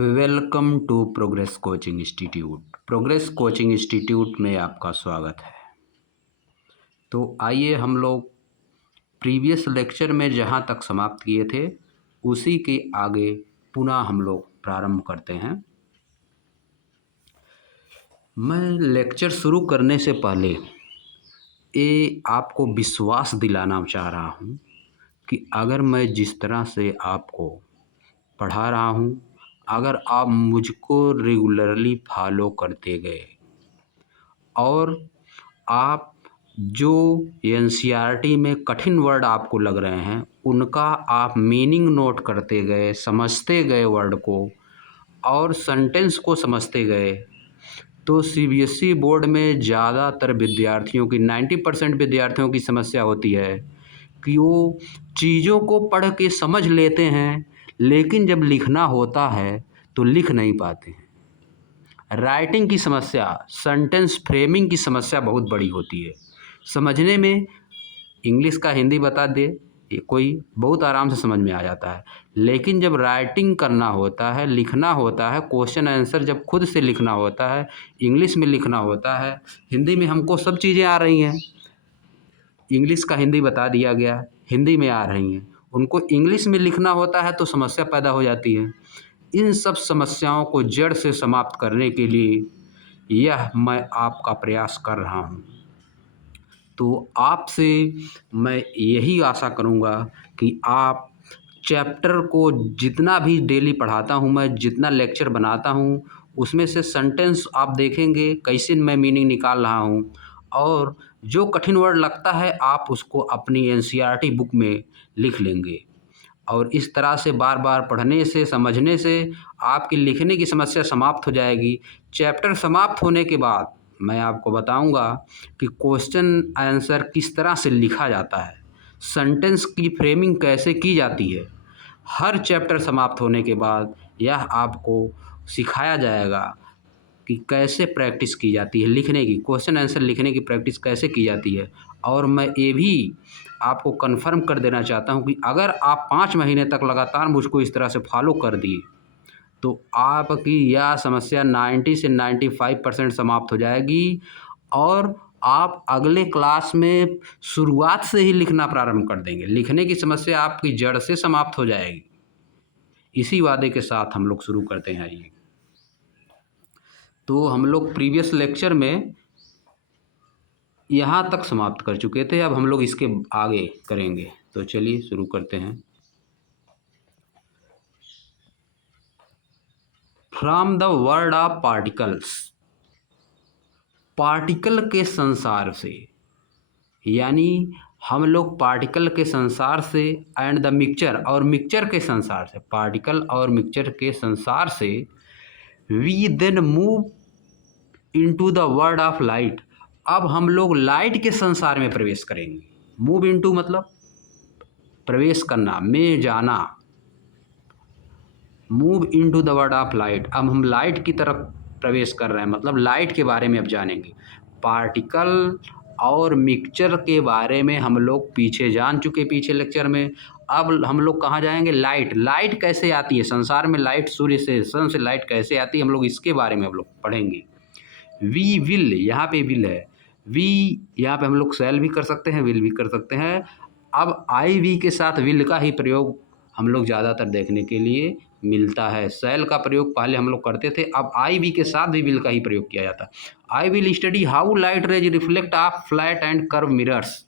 Welcome to Progress Coaching Institute. Progress Coaching Institute में आपका स्वागत है। तो आइए हम लोग प्रीवियस लेक्चर में जहाँ तक समाप्त किए थे उसी के आगे पुनः हम लोग प्रारंभ करते हैं। मैं लेक्चर शुरू करने से पहले ये आपको विश्वास दिलाना चाह रहा हूँ कि अगर मैं जिस तरह से आपको पढ़ा रहा हूँ, अगर आप मुझको रेगुलरली फॉलो करते गए और आप जो एनसीईआरटी में कठिन वर्ड आपको लग रहे हैं उनका आप मीनिंग नोट करते गए, समझते गए वर्ड को और सेंटेंस को समझते गए, तो सीबीएसई बोर्ड में ज़्यादातर विद्यार्थियों की 90% विद्यार्थियों की समस्या होती है कि वो चीज़ों को पढ़ के समझ लेते हैं, लेकिन जब लिखना होता है तो लिख नहीं पाते हैं। राइटिंग की समस्या, सेंटेंस फ्रेमिंग की समस्या बहुत बड़ी होती है। समझने में इंग्लिश का हिंदी बता दे कोई बहुत आराम से समझ में आ जाता है, लेकिन जब राइटिंग करना होता है, लिखना होता है, क्वेश्चन आंसर जब खुद से लिखना होता है, इंग्लिश में लिखना होता है, हिंदी में हमको सब चीज़ें आ रही हैं, इंग्लिश का हिंदी बता दिया गया, हिंदी में आ रही हैं, उनको इंग्लिश में लिखना होता है तो समस्या पैदा हो जाती है। इन सब समस्याओं को जड़ से समाप्त करने के लिए यह मैं आपका प्रयास कर रहा हूँ। तो आपसे मैं यही आशा करूँगा कि आप चैप्टर को जितना भी डेली पढ़ाता हूँ, मैं जितना लेक्चर बनाता हूँ, उसमें से सेंटेंस आप देखेंगे कैसे मैं मीनिंग निकाल रहा हूँ, और जो कठिन वर्ड लगता है आप उसको अपनी एनसीईआरटी बुक में लिख लेंगे। और इस तरह से बार बार पढ़ने से, समझने से आपकी लिखने की समस्या समाप्त हो जाएगी। चैप्टर समाप्त होने के बाद मैं आपको बताऊंगा कि क्वेश्चन आंसर किस तरह से लिखा जाता है, सेंटेंस की फ्रेमिंग कैसे की जाती है। हर चैप्टर समाप्त होने के बाद यह आपको सिखाया जाएगा कि कैसे प्रैक्टिस की जाती है लिखने की, क्वेश्चन आंसर लिखने की प्रैक्टिस कैसे की जाती है। और मैं ये भी आपको कन्फर्म कर देना चाहता हूँ कि अगर आप 5 महीने तक लगातार मुझको इस तरह से फॉलो कर दिए तो आपकी यह समस्या 90 से 95% समाप्त हो जाएगी और आप अगले क्लास में शुरुआत से ही लिखना प्रारंभ कर देंगे। लिखने की समस्या आपकी जड़ से समाप्त हो जाएगी। इसी वादे के साथ हम लोग शुरू करते हैं। आइए, तो हम लोग प्रीवियस लेक्चर में यहाँ तक समाप्त कर चुके थे, अब हम लोग इसके आगे करेंगे। तो चलिए शुरू करते हैं। From the world of particles, particle के संसार से, यानी हम लोग पार्टिकल के संसार से एंड द मिक्सचर, और मिक्सचर के संसार से, पार्टिकल और मिक्सचर के संसार से we then move into the world of light. अब हम लोग लाइट के संसार में प्रवेश करेंगे। मूव इनटू मतलब प्रवेश करना, में जाना। Move into the world of light, अब हम लाइट की तरफ प्रवेश कर रहे हैं, मतलब लाइट के बारे में अब जानेंगे। पार्टिकल और मिक्सचर के बारे में हम लोग पीछे जान चुके, पीछे लेक्चर में। अब हम लोग कहाँ जाएंगे? लाइट। लाइट कैसे आती है संसार में, लाइट सूर्य से, सन से लाइट कैसे आती है, हम लोग इसके बारे में हम लोग पढ़ेंगे। वी विल, यहाँ पे विल है, वी यहाँ पे हम लोग सेल भी कर सकते हैं, विल भी कर सकते हैं। अब आई वी के साथ विल का ही प्रयोग हम लोग ज़्यादातर देखने के लिए मिलता है। सेल का प्रयोग पहले हम लोग करते थे, अब आई वी के साथ भी विल का ही प्रयोग किया जाता है। I will study how light rays reflect off flat and curve mirrors.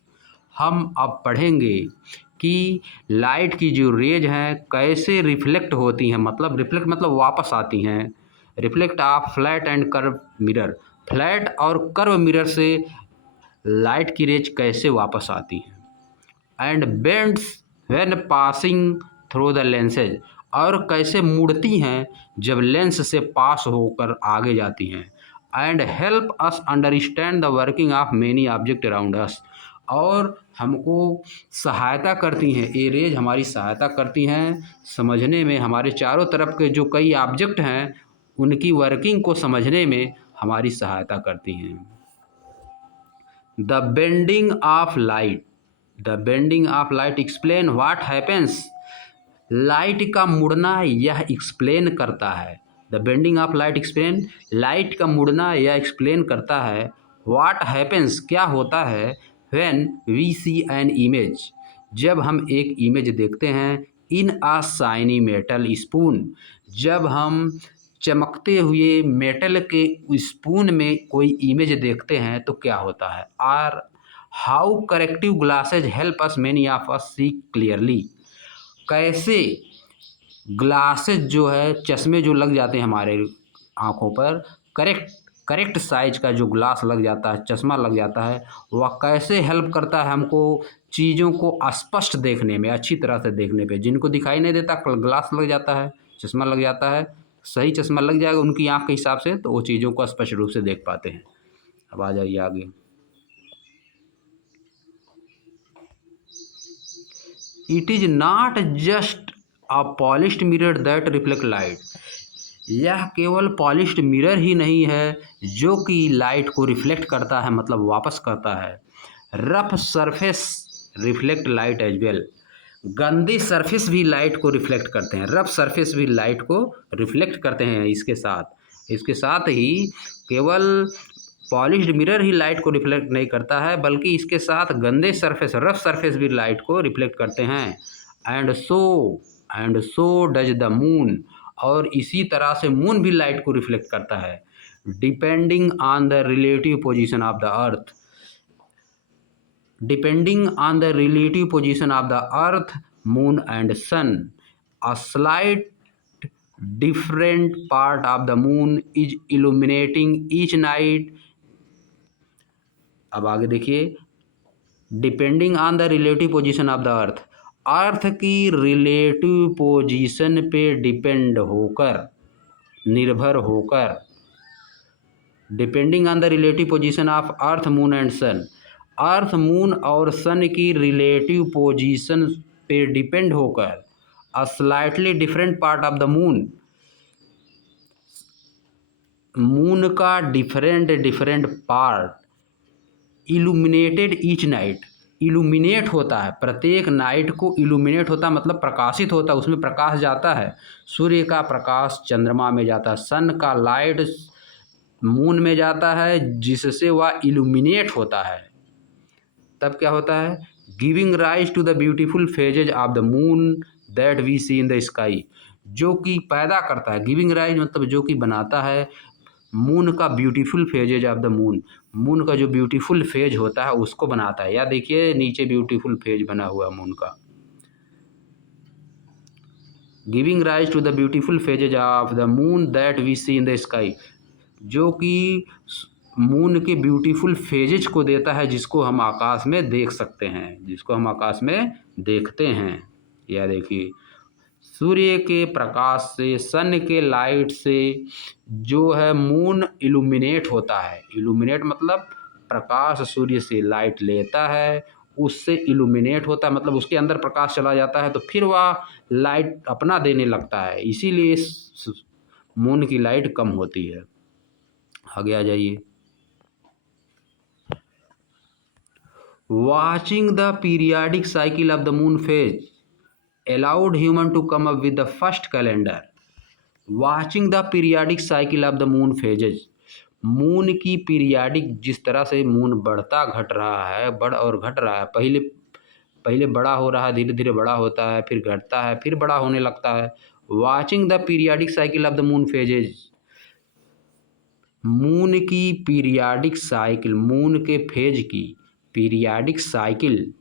हम अब पढ़ेंगे कि लाइट की जो रेज हैं कैसे रिफ्लेक्ट होती हैं, मतलब रिफ्लेक्ट मतलब वापस आती हैं, reflect off flat and curve mirror. Flat और कर्व मिरर से लाइट की रेज कैसे वापस आती हैं। And bends when passing through the lenses, और कैसे मुड़ती हैं जब लेंस से पास होकर आगे जाती हैं। And help us understand the working of many object around us, और हमको सहायता करती हैं, ये रेज हमारी सहायता करती हैं समझने में, हमारे चारों तरफ के जो कई ऑब्जेक्ट हैं उनकी वर्किंग को समझने में हमारी सहायता करती हैं। The bending of light, the bending of light explain what happens. Light का मुड़ना यह एक्सप्लेन करता है, the bending of light explain, light का मुड़ना यह एक्सप्लेन करता है व्हाट हैपन्स, क्या होता है when we see an image, जब हम एक इमेज देखते हैं in a shiny metal spoon, जब हम चमकते हुए मेटल के स्पून में कोई इमेज देखते हैं तो क्या होता है। Or how corrective glasses help us many of us see clearly, कैसे ग्लासेज जो है चश्मे जो लग जाते हैं हमारे आँखों पर, करेक्ट साइज का जो ग्लास लग जाता है, चश्मा लग जाता है, वह कैसे हेल्प करता है हमको चीज़ों को स्पष्ट देखने में, अच्छी तरह से देखने पे। जिनको दिखाई नहीं देता ग्लास लग जाता है, चश्मा लग जाता है, सही चश्मा लग जाएगा उनकी आँख के हिसाब से तो वो चीज़ों को स्पष्ट रूप से देख पाते हैं। अब आ जाइए आगे। It is not just a polished mirror that reflect light, यह केवल पॉलिश्ड मिरर ही नहीं है जो कि लाइट को रिफ्लेक्ट करता है, मतलब वापस करता है। Rough surface reflect light as well, गंदे सरफेस भी लाइट को रिफ्लेक्ट करते हैं, रफ सरफेस भी लाइट को रिफ्लेक्ट करते हैं। इसके साथ ही केवल पॉलिश्ड मिरर ही लाइट को रिफ्लेक्ट नहीं करता है बल्कि इसके साथ गंदे सरफेस, रफ सरफेस भी लाइट को रिफ्लेक्ट करते हैं। And so does the moon, और इसी तरह से मून भी लाइट को रिफ्लेक्ट करता है। Depending on the relative position of the earth, depending on the relative position of the earth, moon and sun, a slight different part of the moon is illuminating each night। अब आगे देखिए, depending on the relative position of the earth, earth की relative position पे depend होकर, निर्भर होकर, depending on the relative position of earth moon and sun, earth moon और sun की रिलेटिव पोजीशन पे डिपेंड होकर, a slightly different part of the moon, moon का different part illuminated each night, illuminate होता है, प्रत्येक नाइट को illuminate होता है मतलब प्रकाशित होता है, उसमें प्रकाश जाता है। सूर्य का प्रकाश चंद्रमा में जाता है, सन का लाइट मून में जाता है जिससे वह इल्यूमिनेट होता है। तब क्या होता है, giving rise to the beautiful phases of the moon that we see in the sky, जो कि पैदा करता है, गिविंग राइज मतलब जो कि बनाता है मून का beautiful phases of the moon, moon का जो ब्यूटीफुल फेज होता है उसको बनाता है। या देखिए नीचे ब्यूटीफुल फेज बना हुआ मून का, giving rise to the beautiful phases of the moon that we see in the sky, जो कि मून के ब्यूटीफुल फेजेज को देता है जिसको हम आकाश में देख सकते हैं, जिसको हम आकाश में देखते हैं। या देखिए सूर्य के प्रकाश से, सन के लाइट से जो है मून इल्यूमिनेट होता है, इल्यूमिनेट मतलब प्रकाश सूर्य से लाइट लेता है, उससे इल्यूमिनेट होता है मतलब उसके अंदर प्रकाश चला जाता है तो फिर वह लाइट अपना देने लगता है, इसीलिए मून की लाइट कम होती है। आगे आ जाइए। Watching the periodic cycle of the moon phase allowed human to come up with the first calendar। watching the periodic cycle of the moon phases, moon की पीरियाडिक, जिस तरह से मून बढ़ता घट रहा है, बढ़ और घट रहा है, पहले बड़ा हो रहा है, धीरे धीरे बड़ा होता है, फिर घटता है, फिर बड़ा होने लगता है। Watching the periodic cycle of the moon phases, moon की पीरियाडिक साइकिल, मून के फेज की पीरियाडिक साइकिल,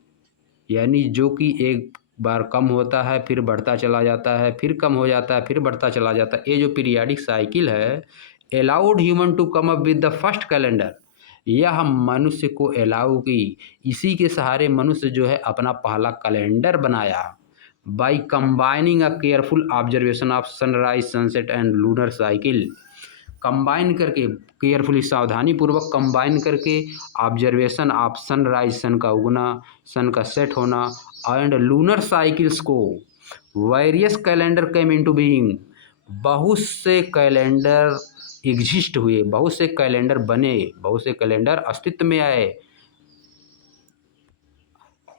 यानी जो कि एक बार कम होता है फिर बढ़ता चला जाता है, फिर कम हो जाता है फिर बढ़ता चला जाता है, ये जो पीरियाडिक साइकिल है, allowed human to come up with the first calendar, यह मनुष्य को अलाउ की, इसी के सहारे मनुष्य जो है अपना पहला कैलेंडर बनाया। By combining a careful observation of sunrise, sunset and lunar cycle, combine करके, केयरफुली सावधानी पूर्वक कंबाइन करके ऑब्जर्वेशन ऑफ सनराइज, सन का उगना, सन का सेट होना, एंड लूनर साइकिल्स को, various calendar came into being, बहुत से कैलेंडर एग्जिस्ट हुए, बहुत से कैलेंडर बने, बहुत से कैलेंडर अस्तित्व में आए।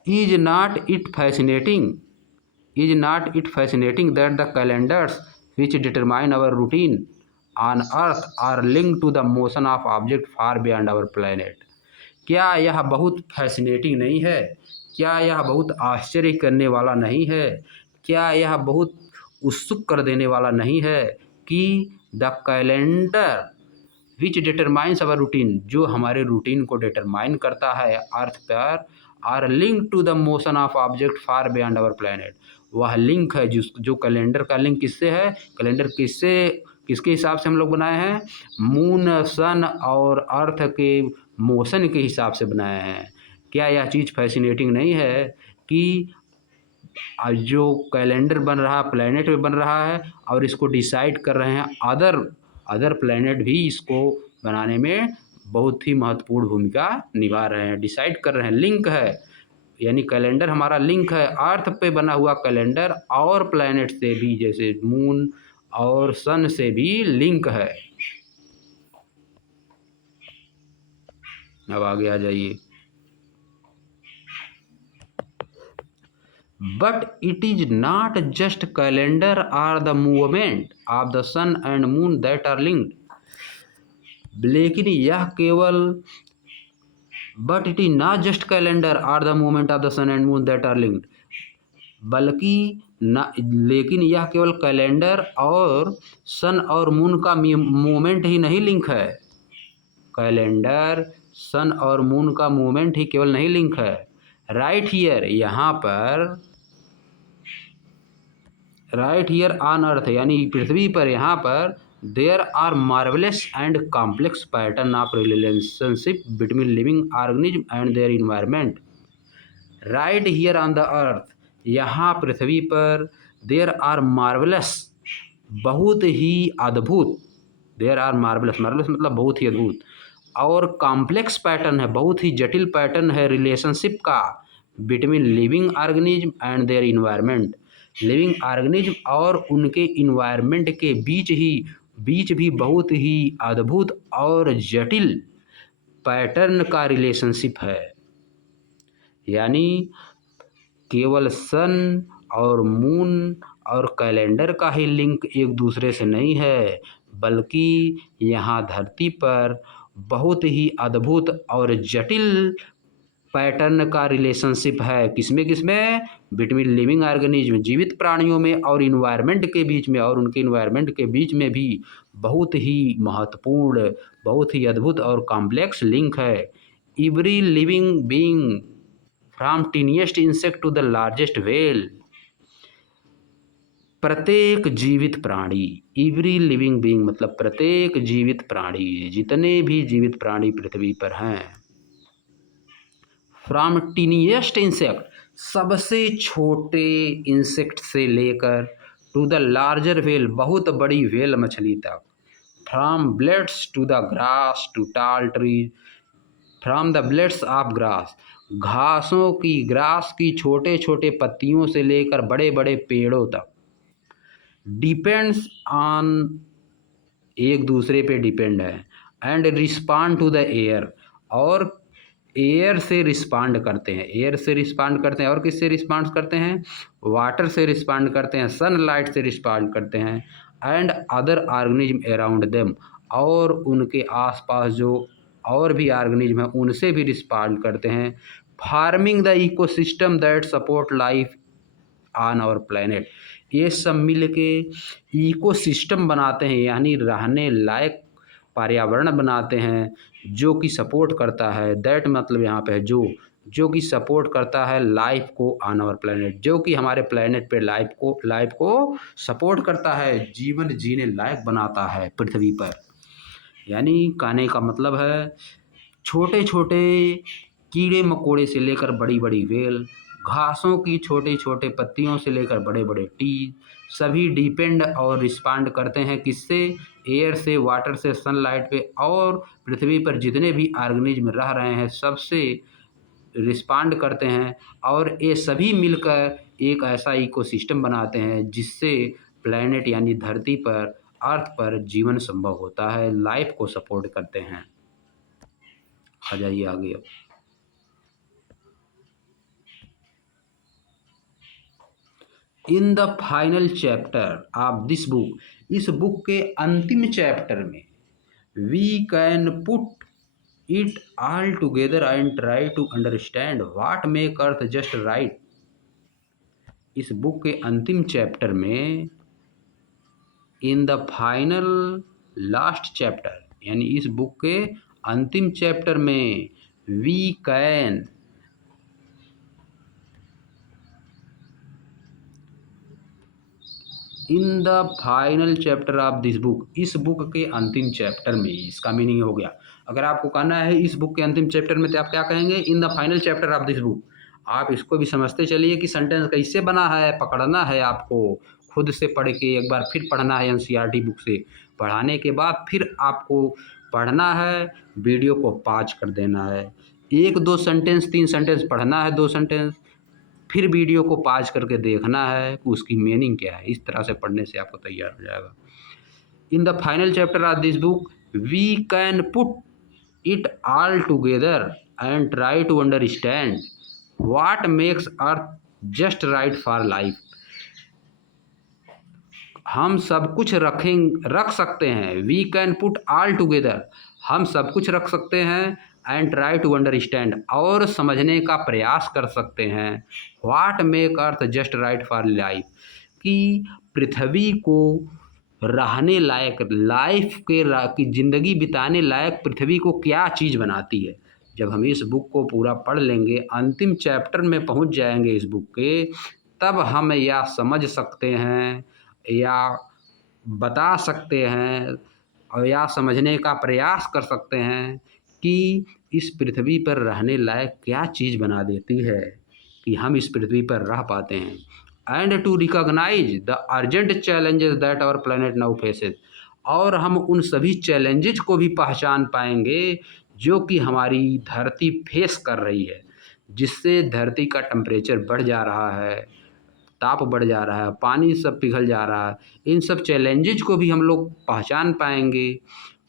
Is not it fascinating, is not it fascinating that the calendars which determine our routine on earth are link to the motion of object far beyond our planet. क्या यह बहुत फैसिनेटिंग नहीं है? क्या यह बहुत आश्चर्य करने वाला नहीं है? क्या यह बहुत उत्सुक कर देने वाला नहीं है कि the calendar which determines our routine, जो हमारे रूटीन को डिटरमाइन करता है अर्थ पर, are link to the motion of object far beyond our planet. वह लिंक है जो कैलेंडर का लिंक किससे है? कैलेंडर किसके हिसाब से हम लोग बनाए हैं? मून, सन और अर्थ के मोशन के हिसाब से बनाए हैं। क्या यह चीज़ फैसिनेटिंग नहीं है कि जो कैलेंडर बन रहा है प्लैनेट में बन रहा है और इसको डिसाइड कर रहे हैं अदर प्लैनेट भी इसको बनाने में बहुत ही महत्वपूर्ण भूमिका निभा रहे हैं, डिसाइड कर रहे हैं। लिंक है, यानी कैलेंडर हमारा लिंक है, अर्थ पे बना हुआ कैलेंडर और प्लैनेट से भी, जैसे मून और सन से भी लिंक है। अब आगे आ जाइए। But it is not just calendar or the movement of the sun and moon that are linked. लेकिन यह केवल But it is not just calendar or the movement of the sun and moon that are linked. बल्कि लेकिन यह केवल calendar और सन और moon का मूवमेंट ही नहीं लिंक है। कैलेंडर, सन और मून का मूवमेंट ही केवल नहीं लिंक है। राइट हियर, यहाँ पर राइट हियर ऑन अर्थ, यानी पृथ्वी पर, यहाँ पर there are marvellous and complex pattern of relationship between living organism and their environment. Right here on the earth, यहाँ पृथ्वी पर, देयर आर मार्वलेस, बहुत ही अद्भुत, देयर आर मार्वलेस, मार्वलेस मतलब बहुत ही अद्भुत, और कॉम्प्लेक्स पैटर्न है, बहुत ही जटिल पैटर्न है रिलेशनशिप का, between living organism and their environment. Living organism और उनके इन्वायरमेंट के बीच भी बहुत ही अद्भुत और जटिल पैटर्न का रिलेशनशिप है। यानी केवल सन और मून और कैलेंडर का ही लिंक एक दूसरे से नहीं है, बल्कि यहाँ धरती पर बहुत ही अद्भुत और जटिल पैटर्न का रिलेशनशिप है। किसमें बिटवीन लिविंग ऑर्गेनिज्म, जीवित प्राणियों में, और इन्वायरमेंट के बीच में, और उनके इन्वायरमेंट के बीच में भी बहुत ही महत्वपूर्ण, बहुत ही अद्भुत और कॉम्प्लेक्स लिंक है। Every living being from tiniest insect to the largest whale, प्रत्येक जीवित प्राणी, एवरी लिविंग बीइंग मतलब प्रत्येक जीवित प्राणी, जितने भी जीवित प्राणी पृथ्वी पर हैं, फ्रॉम टीनिएस्ट इंसेक्ट सबसे छोटे इंसेक्ट से लेकर टू द लार्जर व्हेल बहुत बड़ी व्हेल मछली तक, from blades to the grass to tall trees, from the blades of grass grass की छोटे छोटे पत्तियों से लेकर बड़े बड़े पेड़ों तक, डिपेंड्स ऑन, एक दूसरे पे डिपेंड है, and respond to the air, और एयर से रिस्पॉन्ड करते हैं, एयर से रिस्पॉन्ड करते हैं, और किससे रिस्पॉन्ड करते हैं? वाटर से रिस्पॉन्ड करते हैं, सनलाइट से रिस्पॉन्ड करते हैं, and other organism around them, और उनके आसपास जो और भी ऑर्गेनिज्म हैं उनसे भी रिस्पॉन्ड करते हैं, forming the ecosystem that support life on our planet. ये सब मिल के इकोसिस्टम बनाते हैं, यानी रहने लायक पर्यावरण बनाते हैं, जो कि सपोर्ट करता है, दैट मतलब यहाँ पे है जो कि सपोर्ट करता है लाइफ को ऑन आवर प्लैनेट, जो कि हमारे प्लैनेट पे लाइफ को सपोर्ट करता है, जीवन जीने लायक बनाता है पृथ्वी पर। यानी कहने का मतलब है, छोटे छोटे कीड़े मकोड़े से लेकर बड़ी बड़ी वेल, घासों की छोटे छोटे पत्तियों से लेकर बड़े बड़े टीज, सभी डिपेंड और रिस्पॉन्ड करते हैं किससे? एयर से, वाटर से, सनलाइट पे, और पृथ्वी पर जितने भी ऑर्गेनिज्म रह रहे हैं सबसे रिस्पॉन्ड करते हैं, और ये सभी मिलकर एक ऐसा इकोसिस्टम बनाते हैं जिससे प्लैनेट यानी धरती पर, अर्थ पर जीवन संभव होता है, लाइफ को सपोर्ट करते हैं। आ जाइए आगे। अब in the final chapter of this book, इस बुक के अंतिम चैप्टर में, we can put it all together and try to understand what make earth just right. इस बुक के अंतिम चैप्टर में, in the final last chapter, यानी इस बुक के अंतिम चैप्टर में, we can in the final chapter of this book, इस बुक के अंतिम चैप्टर में, इसका मीनिंग हो गया। अगर आपको कहना है इस बुक के अंतिम चैप्टर में, तो आप क्या कहेंगे? इन the final chapter of this book. आप इसको भी समझते चलिए कि सेंटेंस कैसे बना है, पकड़ना है आपको, खुद से पढ़ के एक बार फिर पढ़ना है एनसीईआरटी बुक से। पढ़ाने के बाद फिर आपको पढ़ना है, वीडियो को पॉज कर देना है, 1-2 सेंटेंस 3 सेंटेंस पढ़ना है, 2 सेंटेंस, फिर वीडियो को पॉज करके देखना है कि उसकी मीनिंग क्या है। इस तरह से पढ़ने से आपको तैयार हो जाएगा। In the final chapter of this book, we can put it all together and try to understand what makes Earth just right for life. हम सब कुछ रख सकते हैं, we can put all together, हम सब कुछ रख सकते हैं, एंड ट्राई टू अंडरस्टैंड, और समझने का प्रयास कर सकते हैं, what make earth just right for life, कि पृथ्वी को रहने लायक, लाइफ के की ज़िंदगी बिताने लायक पृथ्वी को क्या चीज़ बनाती है। जब हम इस बुक को पूरा पढ़ लेंगे, अंतिम चैप्टर में पहुंच जाएंगे इस बुक के, तब हम यह समझ सकते हैं या बता सकते हैं और या समझने का प्रयास कर सकते हैं कि इस पृथ्वी पर रहने लायक क्या चीज़ बना देती है कि हम इस पृथ्वी पर रह पाते हैं। And to recognise the urgent challenges that our planet now faces, और हम उन सभी चैलेंजेस को भी पहचान पाएंगे जो कि हमारी धरती फेस कर रही है, जिससे धरती का टेम्परेचर बढ़ जा रहा है, ताप बढ़ जा रहा है, पानी सब पिघल जा रहा है। इन सब चैलेंजेज को भी हम लोग पहचान पाएंगे।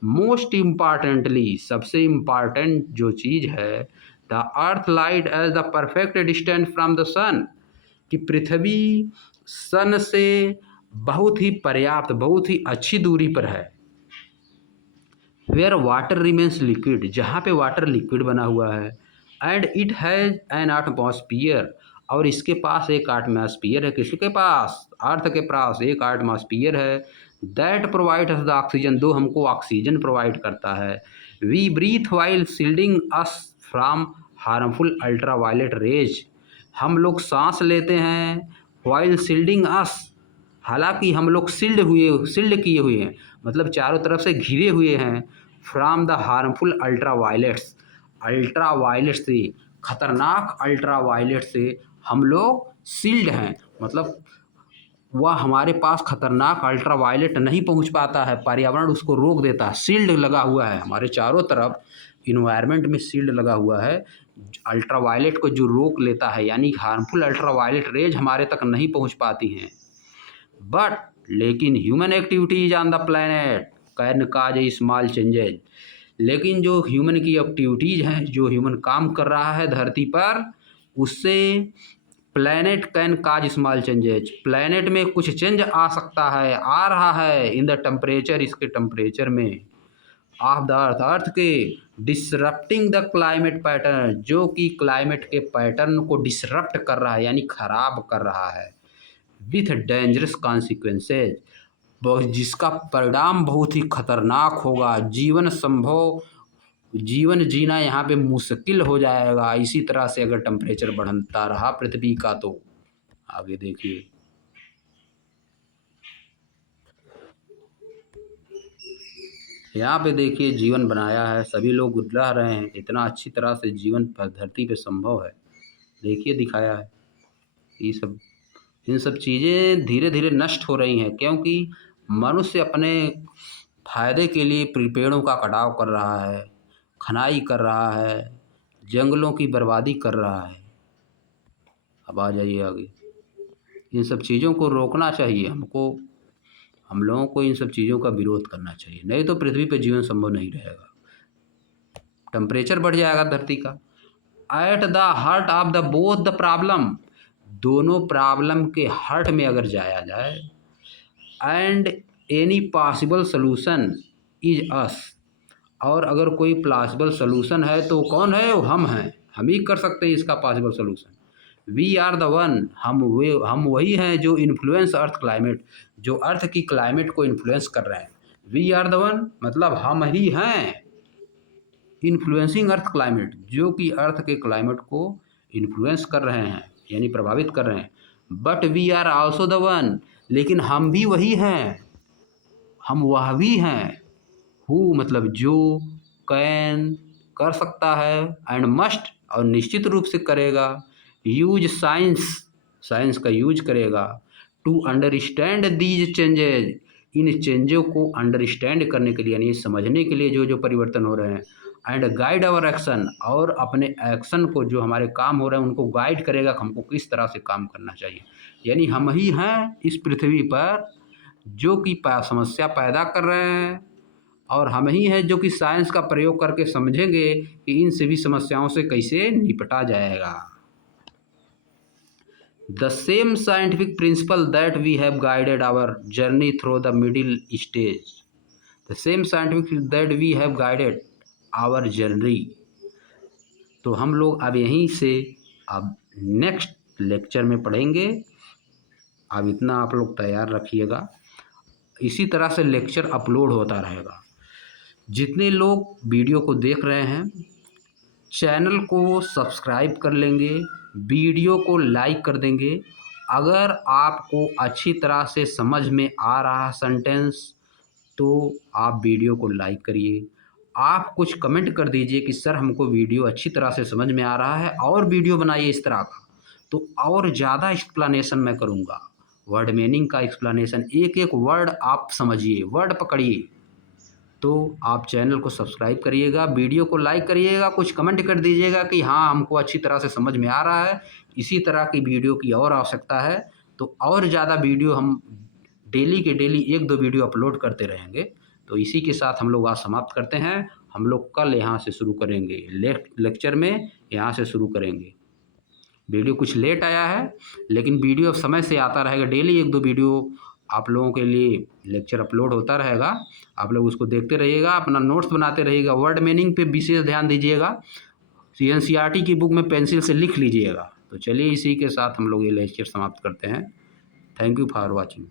मोस्ट इम्पॉर्टेंटली, सबसे इम्पॉर्टेंट जो चीज़ है, the earth lies at the perfect distance from the sun, कि पृथ्वी सन से बहुत ही पर्याप्त, बहुत ही अच्छी दूरी पर है। वेयर वाटर रिमेन्स लिक्विड, जहाँ पे वाटर लिक्विड बना हुआ है। And it has an atmosphere, और इसके पास एक एटमॉस्फियर है। किसके पास? अर्थ के पास एक एटमॉस्फियर है। दैट प्रोवाइड द ऑक्सीजन, दो हमको ऑक्सीजन प्रोवाइड करता है। We breathe while shielding us from harmful ultraviolet rays, हम लोग सांस लेते हैं वाइल शील्डिंग अस, हालांकि हम लोग शील्ड किए हुए हैं, मतलब चारों तरफ से घिरे हुए हैं, फ्रॉम द हार्मफुल अल्ट्रावायलेट्स, अल्ट्रावायलेट से, खतरनाक अल्ट्रावायलेट से हम लोग शील्ड हैं, मतलब वह हमारे पास खतरनाक अल्ट्रावायलेट नहीं पहुंच पाता है, पर्यावरण उसको रोक देता है। शील्ड लगा हुआ है हमारे चारों तरफ, इन्वायरमेंट में शील्ड लगा हुआ है, अल्ट्रावायलेट को जो रोक लेता है, यानी हार्मफुल अल्ट्रावायलेट रेज हमारे तक नहीं पहुंच पाती हैं। बट लेकिन human activities on the planet can cause A small changes, लेकिन जो ह्यूमन की एक्टिविटीज़ हैं, जो ह्यूमन काम कर रहा है धरती पर, उससे planet can cause small changes, planet में कुछ चेंज आ सकता है, आ रहा है, इन द टेम्परेचर, इसके टेम्परेचर में, ऑफ द अर्थ, अर्थ के, डिसरप्टिंग द क्लाइमेट पैटर्न, जो कि क्लाइमेट के पैटर्न को डिसरप्ट कर रहा है, यानी खराब कर रहा है, विथ डेंजरस कॉन्सिक्वेंसेज, जिसका परिणाम बहुत ही खतरनाक होगा, जीवन जीना यहाँ पे मुश्किल हो जाएगा। इसी तरह से अगर टेम्परेचर बढ़ता रहा पृथ्वी का, तो आगे देखिए, यहाँ पे देखिए जीवन बनाया है, सभी लोग रह रहे हैं, इतना अच्छी तरह से जीवन पर धरती पे संभव है, देखिए दिखाया है। ये सब, इन सब चीज़ें धीरे धीरे नष्ट हो रही हैं, क्योंकि मनुष्य अपने फायदे के लिए पेड़ों का कटाव कर रहा है, खनाई कर रहा है, जंगलों की बर्बादी कर रहा है। अब आ जाइए आगे, इन सब चीज़ों को रोकना चाहिए हमको, हम लोगों को इन सब चीज़ों का विरोध करना चाहिए, नहीं तो पृथ्वी पर जीवन संभव नहीं रहेगा, टेम्परेचर बढ़ जाएगा धरती का। At the heart of the both the problem, दोनों प्रॉब्लम के हार्ट में अगर जाया जाए, and any possible solution is us, और अगर कोई पॉसिबल सॉल्यूशन है तो कौन है? वो हम हैं, हम ही कर सकते हैं इसका possible solution. We are the one, हम वही हैं जो इन्फ्लुएंस अर्थ क्लाइमेट, जो अर्थ की क्लाइमेट को इन्फ्लुएंस कर रहे हैं। वी आर द वन मतलब हम ही हैं इन्फ्लुएंसिंग अर्थ क्लाइमेट, जो कि अर्थ के क्लाइमेट को इन्फ्लुएंस कर रहे हैं, यानी प्रभावित कर रहे हैं। But we are also the one, लेकिन हम भी वही हैं, हम वह भी हैं हु मतलब जो, कैन कर सकता है, एंड मस्ट और निश्चित रूप से करेगा, यूज साइंस, साइंस का यूज करेगा, टू अंडरस्टैंड दीज चेंजेज, इन चेंजों को अंडरस्टैंड करने के लिए, यानी समझने के लिए जो जो परिवर्तन हो रहे हैं, एंड गाइड आवर एक्शन, और अपने एक्शन को, जो हमारे काम हो रहे हैं उनको गाइड करेगा कि हमको किस तरह से काम करना चाहिए। यानी हम ही हैं इस पृथ्वी पर जो कि समस्या पैदा कर रहे हैं, और हम ही हैं जो कि साइंस का प्रयोग करके समझेंगे कि इन सभी समस्याओं से कैसे निपटा जाएगा। The same scientific principle that we have guided our journey through the middle stage, the same scientific that we have guided our journey। तो हम लोग अब यहीं से अब नेक्स्ट लेक्चर में पढ़ेंगे। अब इतना आप लोग तैयार रखिएगा, इसी तरह से लेक्चर अपलोड होता रहेगा। जितने लोग वीडियो को देख रहे हैं, चैनल को सब्सक्राइब कर लेंगे, वीडियो को लाइक कर देंगे। अगर आपको अच्छी तरह से समझ में आ रहा सेंटेंस तो आप वीडियो को लाइक करिए। आप कुछ कमेंट कर दीजिए कि सर हमको वीडियो अच्छी तरह से समझ में आ रहा है और वीडियो बनाइए इस तरह का, तो और ज़्यादा एक्सप्लेनेशन मैं करूँगा, वर्ड मीनिंग का एक्सप्लेनेशन, एक एक वर्ड आप समझिए, वर्ड पकड़िए। तो आप चैनल को सब्सक्राइब करिएगा, वीडियो को लाइक करिएगा, कुछ कमेंट कर दीजिएगा कि हाँ हमको अच्छी तरह से समझ में आ रहा है, इसी तरह की वीडियो की और आवश्यकता है, तो और ज़्यादा वीडियो हम डेली के डेली 1-2 वीडियो अपलोड करते रहेंगे। तो इसी के साथ हम लोग आज समाप्त करते हैं। हम लोग कल यहाँ से शुरू करेंगे, लेक्चर में यहाँ से शुरू करेंगे। वीडियो कुछ लेट आया है, लेकिन वीडियो अब समय से आता रहेगा, डेली 1-2 वीडियो आप लोगों के लिए लेक्चर अपलोड होता रहेगा। आप लोग उसको देखते रहिएगा, अपना नोट्स बनाते रहिएगा, वर्ड मीनिंग पे विशेष ध्यान दीजिएगा, एनसीईआरटी की बुक में पेंसिल से लिख लीजिएगा। तो चलिए इसी के साथ हम लोग ये लेक्चर समाप्त करते हैं। Thank you for watching.